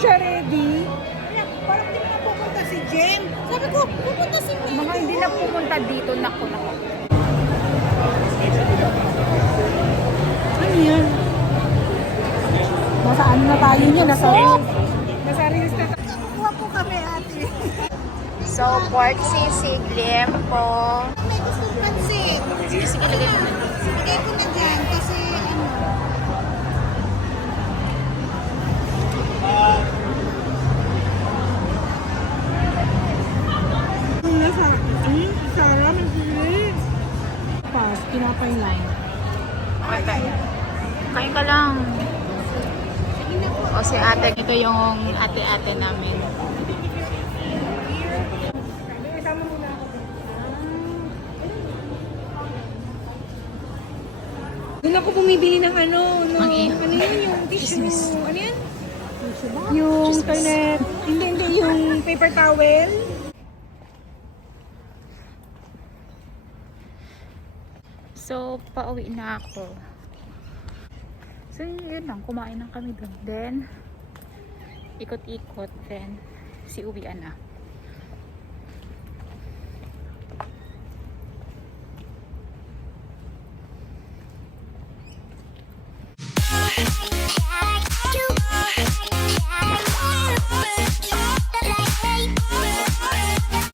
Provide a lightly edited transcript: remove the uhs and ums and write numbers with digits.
siya ready. Parang hindi na pupunta si Jen. Sabi ko, pupunta si Jen. Mga hindi na pumunta dito. Naku. Ano yan? Nasa ano na tayo niya? Nasa Reels na. Kuha po kami, ate. So, pork sisig, lempo. May gustong pansit. Sige, lagay ko na. Lagay ko na dyan kasi ano. Sarap ang sili. Pas, pinapay lang. Kain ka lang. O si ate, ito yung ate-ate namin. Doon ako bumibili ng ano, no, Ang ano yun, yung tissue, Chismis. ano yan? Yung toilet, hindi, yung paper towel. So, pauwi na ako. So, yun lang. Kumain lang kami doon. Then, ikot-ikot. Then, si uwian na.